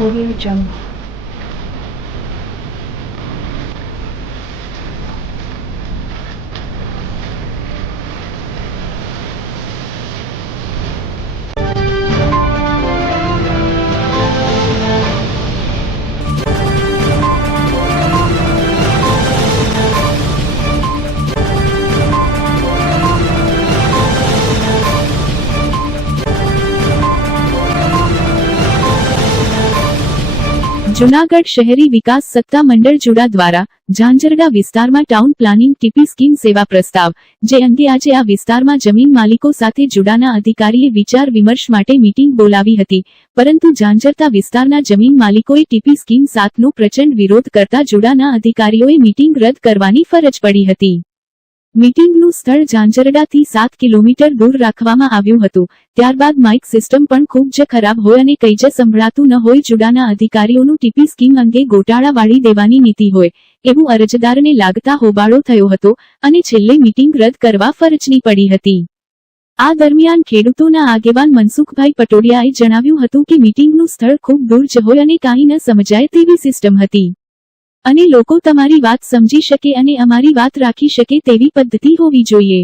Audio Jungle. Junagadh શહેરી વિકાસ સત્તા મંડળ જુડા દ્વારા ઝાંઝરડા વિસ્તારમાં ટાઉન પ્લાનિંગ ટીપી સ્કીમ સેવા પ્રસ્તાવ, જે અંગે આજે આ વિસ્તારમાં જમીન માલિકો સાથે જુડાના અધિકારીએ વિચાર વિમર્શ માટે મીટિંગ બોલાવી હતી, પરંતુ ઝાંઝરતા વિસ્તારના જમીન માલિકોએ ટીપી સ્કીમ 7નો પ્રચંડ વિરોધ કરતા જુડાના અધિકારીઓએ મીટિંગ રદ કરવાની ફરજ પડી હતી. મીટિંગનું સ્થળ ઝાંઝરડાથી 7 કિલોમીટર દૂર રાખવામાં આવ્યું હતું. ત્યારબાદ માઇક સિસ્ટમ પણ ખૂબ જ ખરાબ હોય અને કંઈ જ સંભળાતું ન હોય. જુડાના અધિકારીઓનું ટીપી સ્કીમ અંગે ગોટાળા વાળી દેવાની નીતિ હોય એવું અરજદારને લાગતા હોબાળો થયો હતો અને છેલ્લે મીટિંગ રદ કરવા ફરજની પડી હતી. આ દરમિયાન ખેડૂતોના આગેવાન મનસુખભાઈ પટોડિયાએ જણાવ્યું હતું કે મીટિંગનું સ્થળ ખૂબ દૂર જ હોય અને કાંઈ ન સમજાય તેવી સિસ્ટમ હતી અને લોકો તમારી વાત સમજી શકે અને અમારી વાત રાખી શકે તેવી પદ્ધતિ હોવી જોઈએ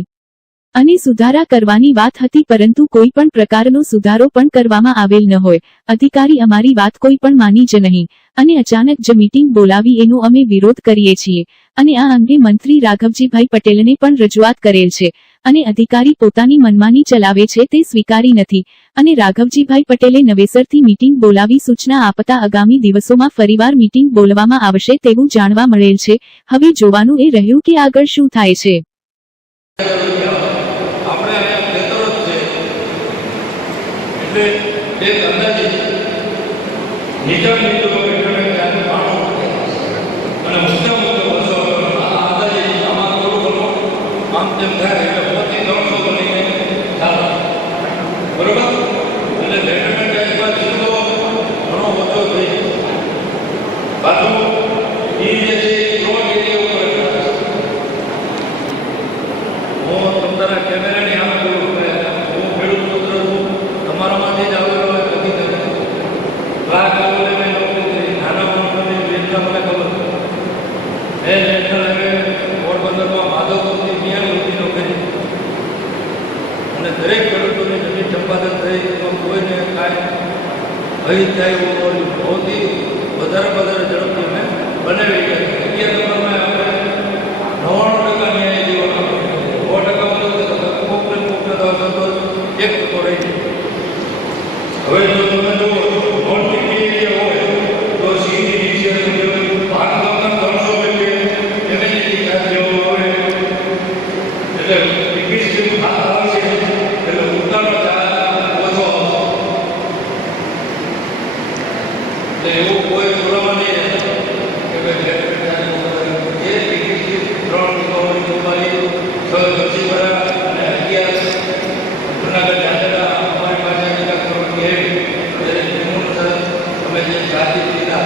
અને સુધારા કરવાની વાત હતી, પરંતુ કોઈ પણ પ્રકારનો સુધારો પણ કરવામાં આવેલ ન હોય. અધિકારી અમારી વાત કોઈ પણ માની જ નહીં અને અચાનક જ મીટિંગ બોલાવી એનો અમે વિરોધ કરીએ છીએ અને આ અંગે મંત્રી રાઘવજીભાઈ પટેલને પણ રજૂઆત કરેલ છે અને અધિકારી પોતાની મનમાની ચલાવે છે તે સ્વીકારી નથી અને રાઘવજીભાઈ પટેલે નવેસરથી મીટિંગ બોલાવી સૂચના આપતા આગામી દિવસોમાં ફરીવાર મીટિંગ બોલવામાં આવશે તેવું જાણવા મળેલ છે. હવે જોવાનું એ રહ્યું કે આગળ શું થાય છે. દરેક ખેડૂતોની જમીન સંપાદન થઈ કોઈને કાંઈ અહીં થાય એવું સૌથી વધારે ઝડપથી અમે બનાવી ગયા. 11 નંબરમાં આપણે 99% ન્યાય દેવાનો, 100% સંતોષ 1% રહી જાય. હવે જો તમે જો નોન ટીપી એરિયા હોય તો સીધી ડીસીએલ 5,300 એમએનએની ચાર્જ લેવો હોય એટલે ટીપી સ્કીમ આવશે એટલે ઉતારનો ચાર્જ ઓછો આવશે. એટલે એવું કોઈ બોલવા નહીં કે ભાઈ એ ટીપી સ્કીમ 3 રિકવરી 6 ઘસી ભરા અને 11 જૂનાગઢ ઝાંઝરડા અમારી પાસે અમે જે જાતિ લીધા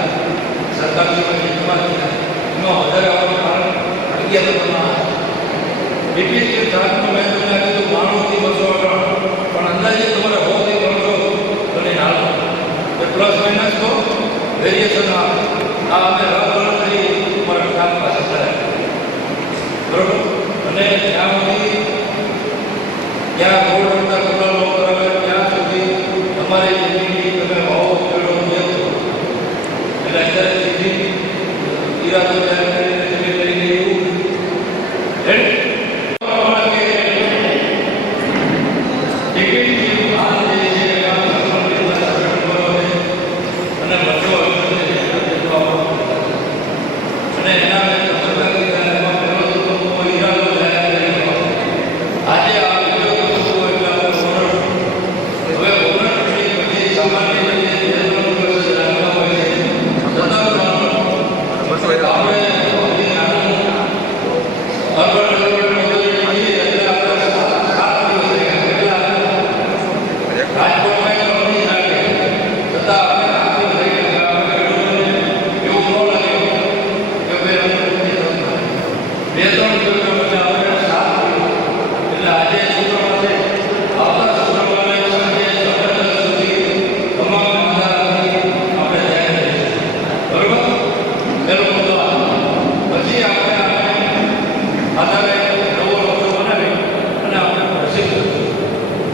સરકારશ્રીમાં જમા લીધા એનો વધારે આવવાનું કારણ 11 ટીપી સ્કીમ 7નું મેં તમને કીધું 92 થી 200 પણ અંદાજે તમારે 100 થી 300 બની હાલો પ્લસ માઇનસ તો વેરિએશન આ અમે ગણતરી અમારા કામ પાસે કરાય બરોબર. અને ત્યાં સુધી ત્યાં બોર્ડ કરતા કપડાઓ કરાવે ત્યાં સુધી તમારી જમીનની તમે ભાવો ખેડો એટલે અત્યારે સીધી ઈરાદો જમીન લઈને એવું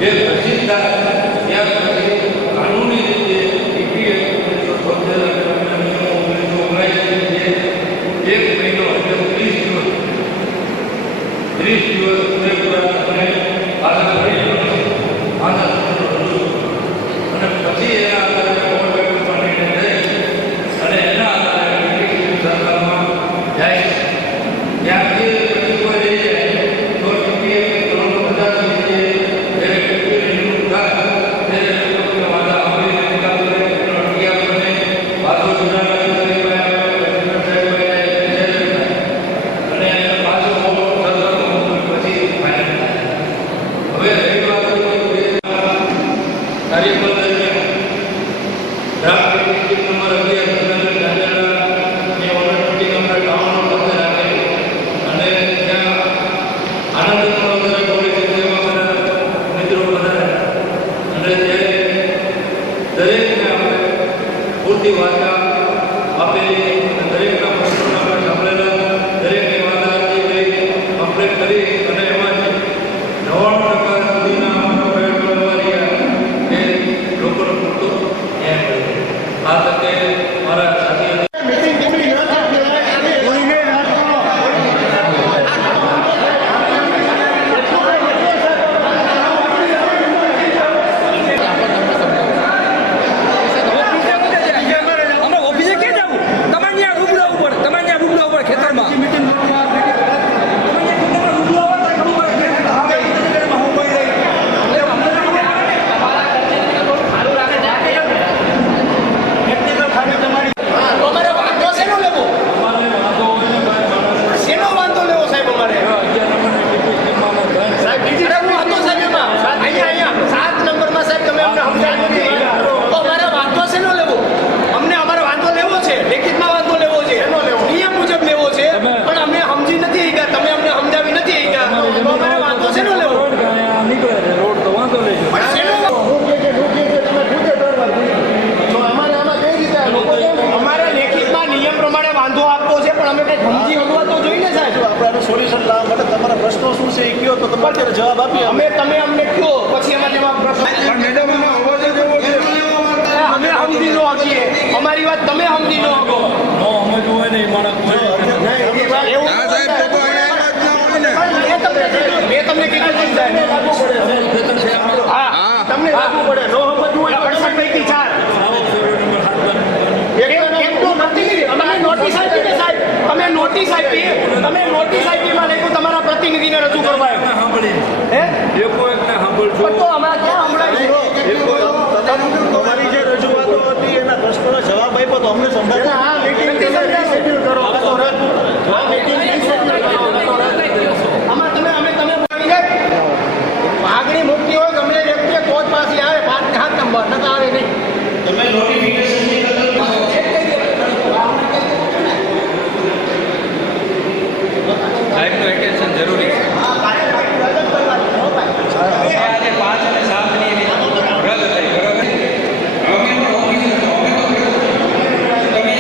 જે પ્રસિદ્ધ થાય ત્યાર પછી કાનૂની રીતે DPA 1973 નિયમો 1979 એક મહિનો એટલે 30 દિવસ પૂરેપૂરા અને પાછા ફરી અને પછી એના આધારે બોર્ડ બેઠકમાં નિર્ણય લઈ અને એના આધારે બ્રિટિશ સરકારમાં જાય છે. ત્યાંથી પછી કોઈ રહી જાય તો DPA 350 રીતે જ્યારે DPA નિમણૂક થાય ત્યારે લોકોને વાદા આપીને નિકાલ કરે એનો અટિયાર બને પાછો જુનાગઢ કરી અને પાછો પછી ફાઇનલ થાય. હવે રહી વાત કાર્યક્રમ દરમિયાન ડ્રાફ્ટ ડિસ્ટ્રિક્ટ નંબર 11 જુનાગઢ ઝાંઝરના ઓર્ડર મીટિંગ અમને ટાઉનનો બંધ રાખે અને ત્યાં આનંદનો વધારે પોલીસ સેવા બધા મિત્રો વધારે અને ત્યારે દરેકને આપણે પૂરતી વાર્તા આપેલી દરેકના પ્રશ્નોને આપણે સાંભળેલા દરેકની વાર્તા આપી ગઈ કમ્પ્લેટ કરી અને એમાંથી 99% સુધીના અમારા પ્રયત્નો એવા રહ્યા કે લોકોને પૂરતો ન્યાય મળે. આ તકે મારા સાથી আমরা অফিসে কে যাবো? তোমার নিয়ে রুবড়া উপর, তোমার নিয়ে রুবড়া উপর খেতার মা। તમારે વાંધો શેનો લેવો? શેનો વાંધો લેવો સાહેબ અમારે? સાહેબ બીજી ટાઈમ વાંધો સાહેબ એમાં. અહીંયા 7 નંબરમાં સાહેબ તમે અમને સમજાવી નથી. તો અમારે વાંધો શેનો લેવો? અમને અમારો વાંધો લેવો છે, લેખિતમાં વાંધો લેવો છે, નિયમ મુજબ લેવો છે, પણ અમે સમજી નથી ગયા, તમે અમને સમજાવી નથી ગયા, તો અમારે વાંધો શેનો લેવો? રોડ તો વાંધો લેજો. પણ શેનો અમારે લેખિતમાં નિયમ પ્રમાણે વાંધો આપવો છે, પણ અમે કંઈક સમજી હલવા તો જોઈએ ને સાહેબ. આપણે સોલ્યુશન લાવવા માટે તમારા પ્રશ્નો શું છે એ કહો તો તમારે ત્યારે જવાબ આપીએ. તમે અમને કહો પછી એમાં જવાબ પ્રશ્ન અમે સમજી ન શકીએ. અમારી વાત તમે સમજી ન શકો. નો સમજવું હોય ને એ માણસ કોઈ એવું મેં તમને કીધું હતું સાહેબ. હા તમને લાગુ પડે. નો સમજવું હોય 68 પૈકી 4 એટલું નથી. અમે નોટિસ આપી ને સાહેબ, અમે નોટિસ આપી, તમે નોટિસ આપીમાં લખ્યું તમારા પ્રતિનિધિને રજૂ કરવા આવ્યો. સાંભળી હે એકો એકને સાંભળજો. પણ તો અમારે ક્યાં સંભળાય છે? તમારી જે રજૂઆતો હતી એના પ્રશ્નોનો જવાબ આપ્યો તો અમને સંભળાય. આ meeting schedule કરો. આ તો રદ. આ meeting schedule કરો. આ તો રદ. આમાં તમે બોલી જાય. માગણી મૂકતી હોય ગમે વ્યક્તિ કોર્ટ પાસે આવે 5 નંબર નતા આવે નહીં. તમે નોટિફિકેશન ની લાઈફનું એટેન્શન જરૂરી છે. આજે 5 અને 7 ની રદ થઈ બરાબર. તમે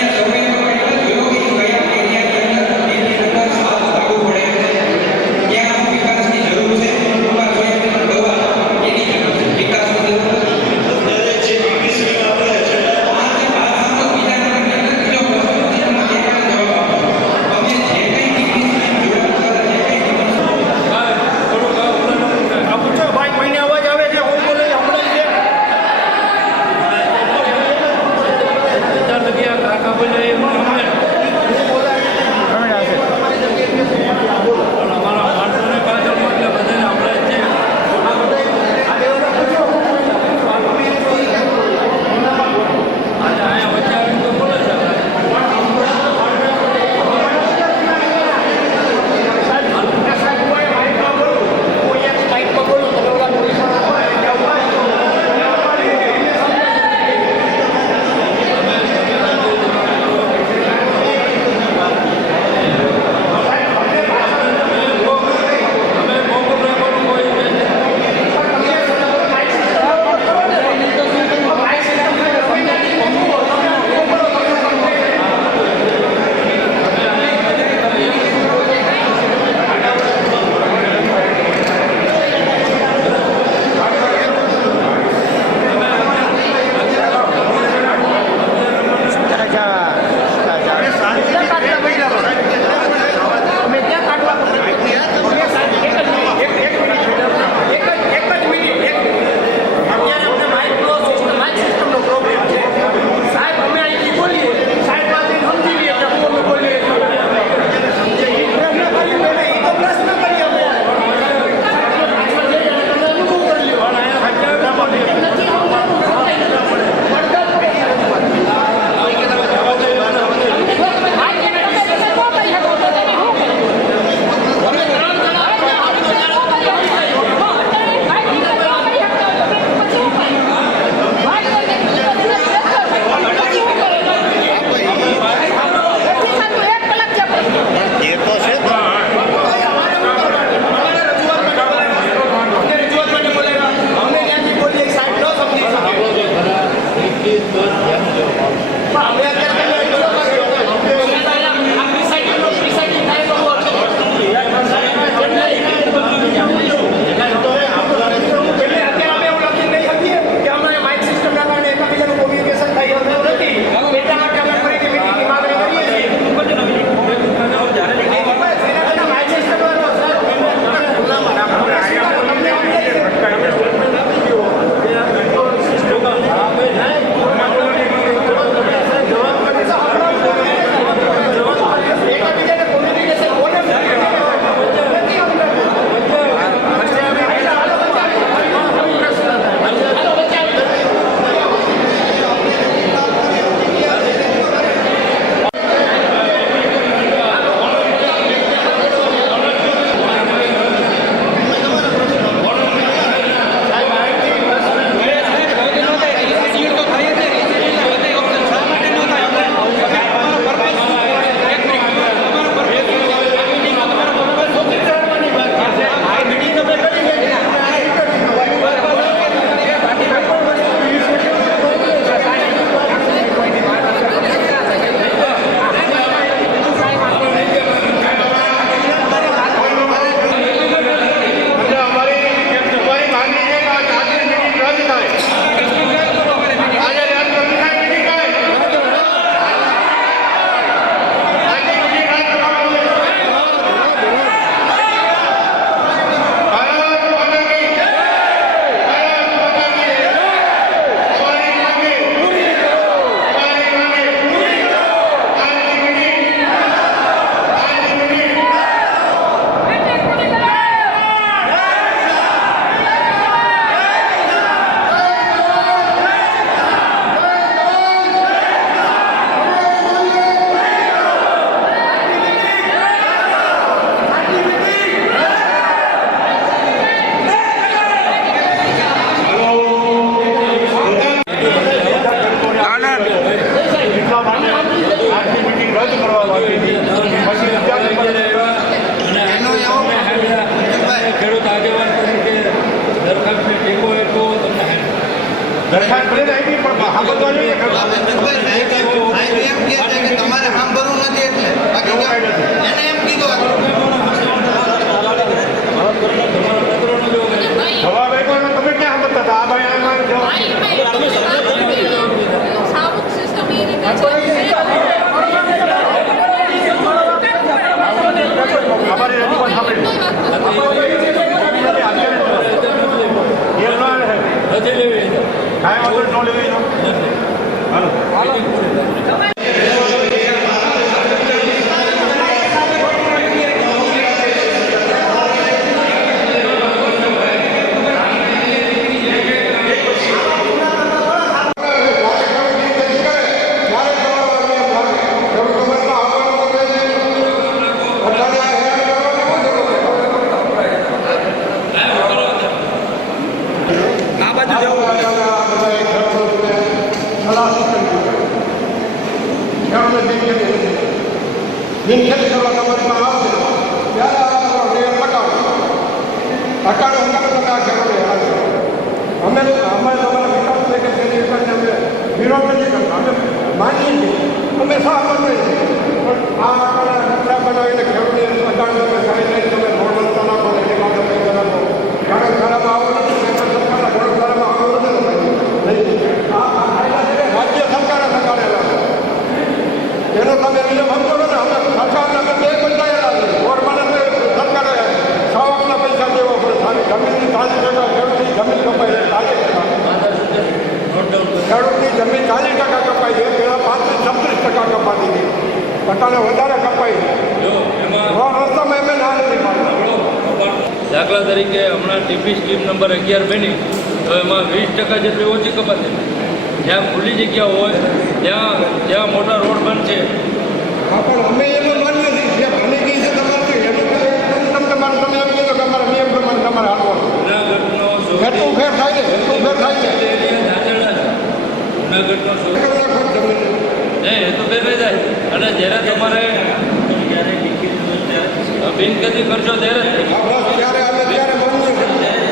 દરખાસ્ત ભરીને આવી પણ સાંભળવા જોઈએ ને ખરું. તમારે સાંભળવું નથી એટલે બાકી એને એમ કીધું જવાબ આપ્યો ને તમે ક્યાં સાંભળતા હતા? આ ભાઈ આમાં જવાબ અમારી રજૂઆત સાંભળી નથી લેવી કાંઈ વાંધો ન લેવી હાલો ખેતી કરવા તમારીમાં આવશે ત્યારે આ તમારો રેટ લગાવો લગાડો અમે તમારા વિકાસ તરીકે તેની વિકાસને અમે વિરોધ નથી કરતા અમે માનીએ છીએ અમે સહમત નહીં પણ આ આંકડા બનાવીને ખેડૂતને લગાડો તમે સારી તમે રોડ રસ્તા નાખો એની માટે પૈસા નાખો ગણતરીમાં આવો નથી સરકારના ગણતરીમાં આવો નથી રાજ્ય સરકારે લગાડેલા એનો તમે નિયમ સમજો ને અમે સરકારને અમે બે બંધાયેલા છે ગવર્મેન્ટને સરકારે સવાકના પૈસા દેવા પડે સારી જમીનની 40% ખેડૂતની જમીન કપાઈ છે 40% ખેડૂતની જમીન 40% કપાઈ છે પહેલાં 35-36% કપાતી હતી અત્યારે વધારે કપાઈ છે રસ્તામાં એમ ના નથી પાડતા. દાખલા તરીકે હમણાં ટીપી સ્કીમ નંબર 11 બની તો એમાં 20% જેટલી ઓછી કપાત છે. જ્યાં ખુલ્લી જગ્યા હોય જ્યાં મોટા રોડ બનશે હા પણ અમે એનું માન્ય નથી જે બની ગઈ છે તમારે એનું તમે એમ કીધું કે અમારા નિયમ પ્રમાણે તમારે હાલવાનું જૂનાગઢનો એટલું ફેર થાય છે એટલું ફેર થાય છે જૂનાગઢનો એ તો ફેર થઈ જાય અને જ્યારે તમારે બિનકતી કરશો ત્યારે જ થાય. ત્યારે અમે ત્યારે માન્ય છે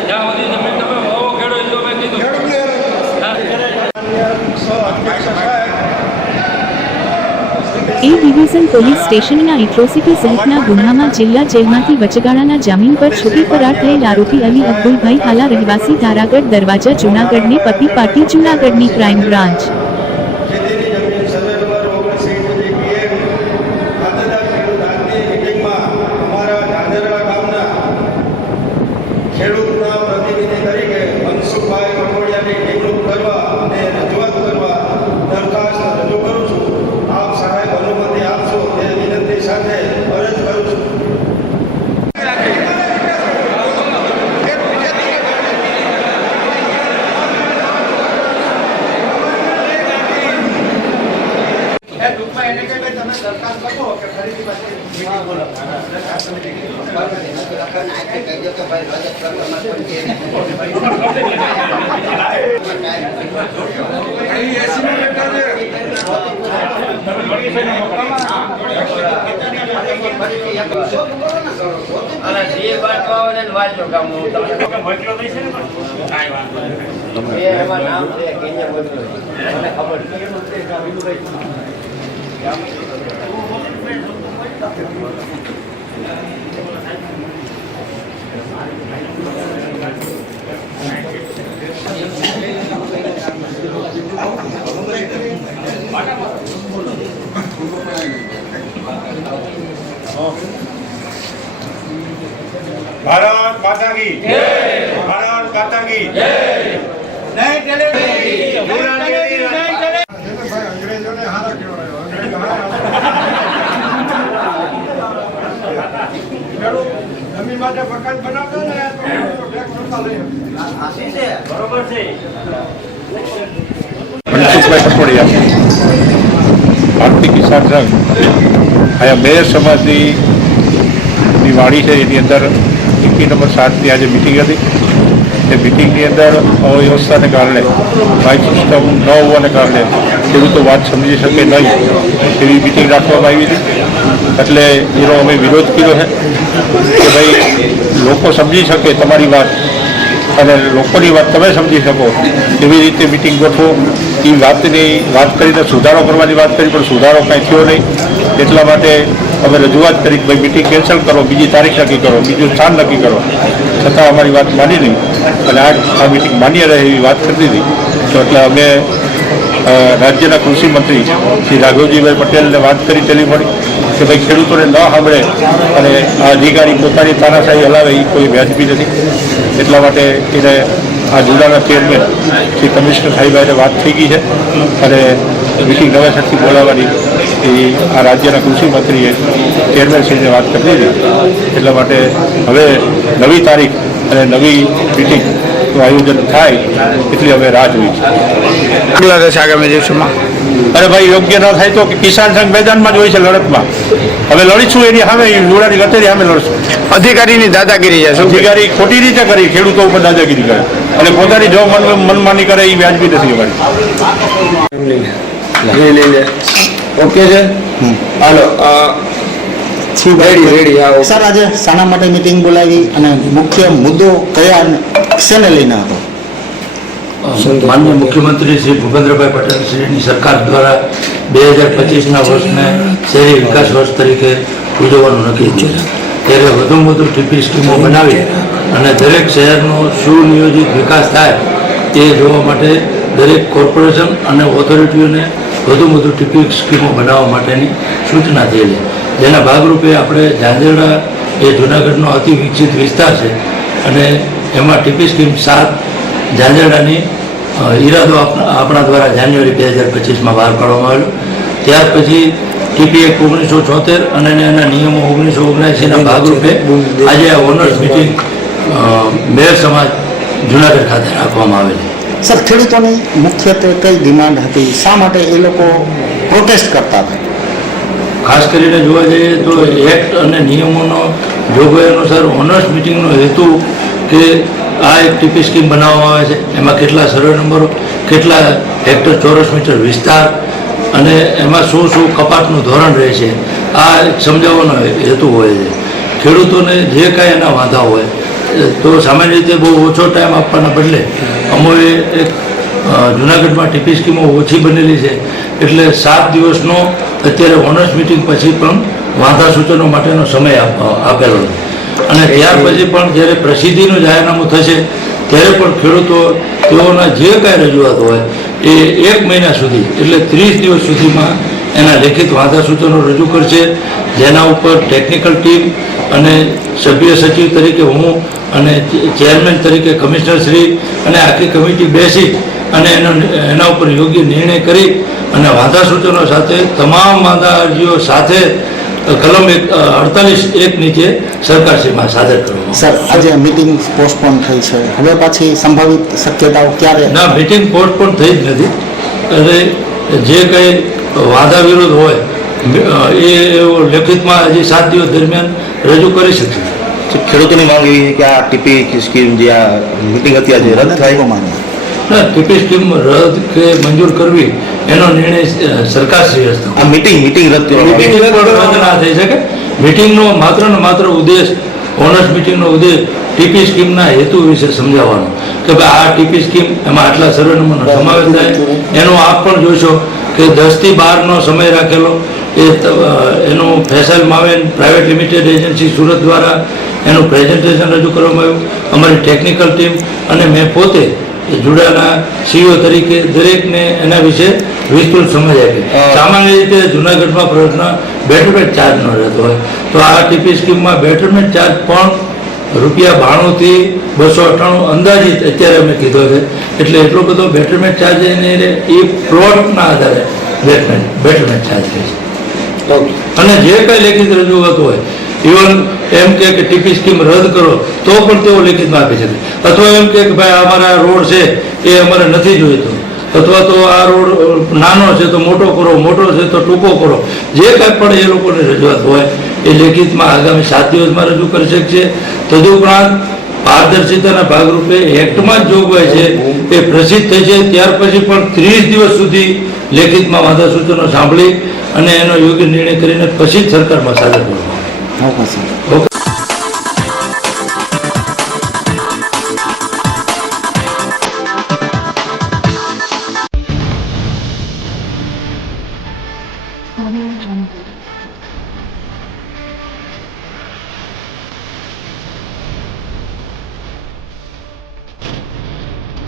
જ્યાં સુધી જમીન તમે વાવો ખેડો એ તો મેં કીધું ખેડૂતને એ ડિવિઝન પોલીસ સ્ટેશનના એટ્રોસિટી સહિતના ગુન્હામાં જિલ્લા જેલમાંથી વચગાળાના જામીન પર છૂટી ફરાર થયેલ આરોપી અલી અબ્દુલભાઈ હાલા રહેવાસી ધારાગઢ દરવાજા જૂનાગઢને પતિ પાટી જૂનાગઢની ક્રાઇમ બ્રાન્ચ ખેતીની જમીન સર્વે નંબર 29 PM ખાતેદાર ખેડૂત આજની મિટિંગમાં અમારા ધાંધરા ગામના ખેડૂતના પ્રતિનિધિ તરીકે મનસુખભાઈ કટોડિયાની નિમણૂક કરવા અને રજૂઆત કરવા દરખાસ્ત રજૂ કરું છું. આપ સાહેબ અનુમતિ આપશો તે વિનંતી સાથે અરજ કરું છું. ટૂંકમાં એને કહે ભાઈ તમે દરખાસ્ત લખો કે ફરીથી પાછી બોલો ભારત માતા કી જય. ભારત માતા કી જય. નહીં ચલે નહીં ચલે ભાઈ અંગ્રેજોને હારા કહેવાય ખેડૂત જમીન માટે મકાન બનાવતો ને તો ટેક્સ નતા લઈ બરોબર છે. મનસુખભાઈ કટોડિયા ભારતીય કિસાન સંઘ અહીંયા મેયર સમાજની વાડી છે એની અંદર નીતિ નંબર 7ની આજે મિટિંગ હતી. એ મિટિંગની અંદર અવ્યવસ્થાને કારણે માઇક સિસ્ટમ ન હોવાને કારણે ખેડૂતો વાત સમજી શકે નહીં એવી મિટિંગ રાખવામાં આવી હતી. એટલે એનો અમે વિરોધ કર્યો છે કે ભાઈ લોકો સમજી શકે તમારી વાત અને લોકોની વાત તમે સમજી શકો એવી રીતે મિટિંગ ગોઠવો. એ વાતની વાત કરીને સુધારો કરવાની વાત કરી, પણ સુધારો કાંઈ થયો નહીં. એટલા માટે અમે રજૂઆત કરી કે ભાઈ મિટિંગ કેન્સલ કરો, બીજી તારીખ નક્કી કરો, બીજું સ્થાન નક્કી કરો. છતાં અમારી વાત માની નહીં અને આ મિટિંગ માન્ય રહે એવી વાત કરી દીધી. તો એટલે અમે રાજ્યના કૃષિ મંત્રી શ્રી રાઘવજીભાઈ પટેલને વાત કરી ટેલિફોનિક કે ભાઈ ખેડૂતોને ન સાંભળે અને આ અધિકારી પોતાની તાનાશાહી હલાવે એ કોઈ વ્યાજબી નથી. એટલા માટે એને આ જુડાના ચેરમેન શ્રી કમિશનર સાહેબાઈને વાત થઈ ગઈ છે અને મિટિંગ નવેસરથી બોલાવવાની એ આ રાજ્યના કૃષિ મંત્રીએ ચેરમેનશ્રીને વાત કરી દીધી. એટલા માટે હવે નવી તારીખ અને નવી મિટિંગનું આયોજન થાય એટલી અમે રાહ જોઈ છે. આગામી દિવસોમાં અરે ભાઈ યોગ્ય ન થાય તો કિસાન સંઘ મેદાનમાં જ હોય છે લડતમાં. હવે લડીશું એની સામે, જોડાની ગતેરી સામે લડશું. અધિકારીની દાદાગીરી છે શું? અધિકારી ખોટી રીતે કરી, ખેડૂતો ઉપર દાદાગીરી કરે અને પોતાની જો મનમાની કરે એ વ્યાજબી નથી અમારી. ઓકે છે હાલો રેડી સર, આજે શાના માટે મિટિંગ બોલાવી અને મુખ્ય મુદ્દો કયા શેને લઈને હતો? માનનીય મુખ્યમંત્રી શ્રી ભૂપેન્દ્રભાઈ પટેલ શ્રીની સરકાર દ્વારા 2025ના વર્ષને શહેરી વિકાસ વર્ષ તરીકે ઉજવવાનું નક્કી થયું છે. ત્યારે વધુમાં વધુ ટીપી સ્કીમો બનાવી અને દરેક શહેરનો સુનિયોજિત વિકાસ થાય તે જોવા માટે દરેક કોર્પોરેશન અને ઓથોરિટીઓને વધુમાં વધુ ટીપી સ્કીમો બનાવવા માટેની સૂચના થયેલી. જેના ભાગરૂપે આપણે ઝાંઝરડા એ જૂનાગઢનો અતિ વિકસિત વિસ્તાર છે અને એમાં ટીપી સ્કીમ 7 ઝાંઝરડાની ઈરાદો આપણા દ્વારા જાન્યુઆરી 2025માં બહાર પાડવામાં આવેલો. ત્યાર પછી ટીપી એક્ટ 1976 અને એના નિયમો 1979ના ભાગરૂપે આજે આ ઓનર્સ મિટિંગ મેયર સમાજ જૂનાગઢ ખાતે રાખવામાં આવેલી. સર, ખેડૂતોની મુખ્યત્વે કઈ ડિમાન્ડ હતી? શા માટે એ લોકો પ્રોટેસ્ટ કરતા હતા? ખાસ કરીને જોવા જઈએ તો એક્ટ અને નિયમોનો જોગવાઈ અનુસાર ઓનર્સ મિટિંગનો હેતુ કે આ એક ટીપી સ્કીમ બનાવવામાં આવે છે, એમાં કેટલા સર્વે નંબરો, કેટલા હેક્ટર ચોરસ મીટર વિસ્તાર અને એમાં શું શું કપાતનું ધોરણ રહે છે, આ એક સમજાવવાનો હેતુ હોય છે. ખેડૂતોને જે કાંઈ એના વાંધા હોય તો સામાન્ય રીતે બહુ ઓછો ટાઈમ આપવાના બદલે અમોએ એક જૂનાગઢમાં ટીપી સ્કીમો ઓછી બનેલી છે એટલે 7 દિવસનો અત્યારે ઓનર્સ મિટિંગ પછી પણ વાંધા સૂચનો માટેનો સમય આપેલો છે. અને ત્યાર પછી પણ જ્યારે પ્રસિદ્ધિનું જાહેરનામું થશે ત્યારે પણ ખેડૂતો તેઓના જે કાંઈ રજૂઆત હોય એ 1 મહિના સુધી એટલે 30 દિવસ સુધીમાં એના લેખિત વાંધા સૂચનો રજૂ કરશે. જેના ઉપર ટેકનિકલ ટીમ અને સભ્ય સચિવ તરીકે હું અને ચેરમેન તરીકે કમિશનર શ્રી અને આખી કમિટી બેસી અને એના ઉપર યોગ્ય નિર્ણય કરી અને વાંધા સૂચનો સાથે તમામ વાંધા અરજીઓ સાથે કલમ 48(1) નીચે સરકારશ્રીમાં સાદર કરવામાં. સર, આજે મિટિંગ પોસ્ટપોન થઈ છે, હવે પાછી સંભવિત શક્યતાઓ ક્યારે? ના, મિટિંગ પોસ્ટપોન થઈ જ નથી. અને જે કંઈ વાંધા વિરોધ હોય એ લેખિતમાં હજી 7 દિવસ દરમિયાન રજૂ કરી શકશે. ખેડૂતોની માંગ એવી છે કે આ ટીપી સ્કીમ જે આ મિટિંગ હતી આજે રદ થાય. ના, ટીપી સ્કીમ રદ કે મંજૂર કરવી એનો નિર્ણય સરકારશ્રી હશે. આ મિટિંગ રદ મિટિંગ રદ ના થઈ શકે. મિટિંગનો માત્ર ને માત્ર ઉદ્દેશ, ઓનર્સ મિટિંગનો ઉદ્દેશ ટીપી સ્કીમના હેતુ વિશે સમજાવવાનો કે ભાઈ આ ટીપી સ્કીમ એમાં આટલા સર્વે નંબરનો સમાવેશ થાય. એનો આપ પણ જોશો કે 10 થી 12નો સમય રાખેલો એ એનું Faisal માવેન private limited agency Surat દ્વારા એનું પ્રેઝન્ટેશન રજૂ કરવામાં આવ્યું. અમારી ટેકનિકલ ટીમ અને મેં પોતે જુડાના સીઈઓ તરીકે દરેકને એના વિશે વિસ્તૃત સમજ આપી. સામાન્ય રીતે જૂનાગઢમાં પ્રશ્ન બેટરમેન્ટ ચાર્જ ન રહેતો હોય તો આ ટીપી સ્કીમમાં બેટરમેન્ટ ચાર્જ પણ ₹92 થી 298 અંદાજિત અત્યારે અમે કીધો છે. એટલે એટલો બધો બેટરમેન્ટ ચાર્જ એને એ પ્લોટના આધારે બેટરમેન્ટ ચાર્જ રહે છે. અને જે કંઈ લેખિત રજૂઆત હોય, ઇવન એમ કે ટીપી સ્કીમ રદ કરો તો પણ તેઓ લેખિતમાં આપી શકે. અથવા એમ કે ભાઈ અમારા રોડ છે એ અમારે નથી જોઈતો, અથવા તો આ રોડ નાનો છે તો મોટો કરો, મોટો છે તો ટૂંકો કરો, જે કાંઈ પણ એ લોકોની રજૂઆત હોય એ લેખિતમાં આગામી 7 દિવસમાં રજૂ કરી શકશે. તદુપરાંત પારદર્શિતાના ભાગરૂપે એક્ટમાં જ જોગવાઈ છે એ પ્રસિદ્ધ થઈ છે ત્યાર પછી પણ 30 દિવસ સુધી લેખિતમાં વાંધા સૂચનો સાંભળી અને એનો યોગ્ય નિર્ણય કરીને પછી જ સરકારમાં સાદર કરવામાં. Okay sir. Okay.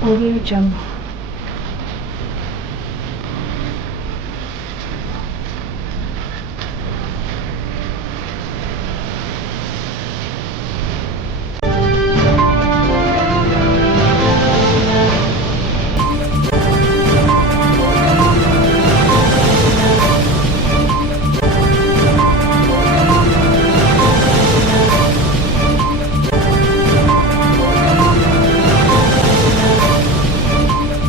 Audio Jungle.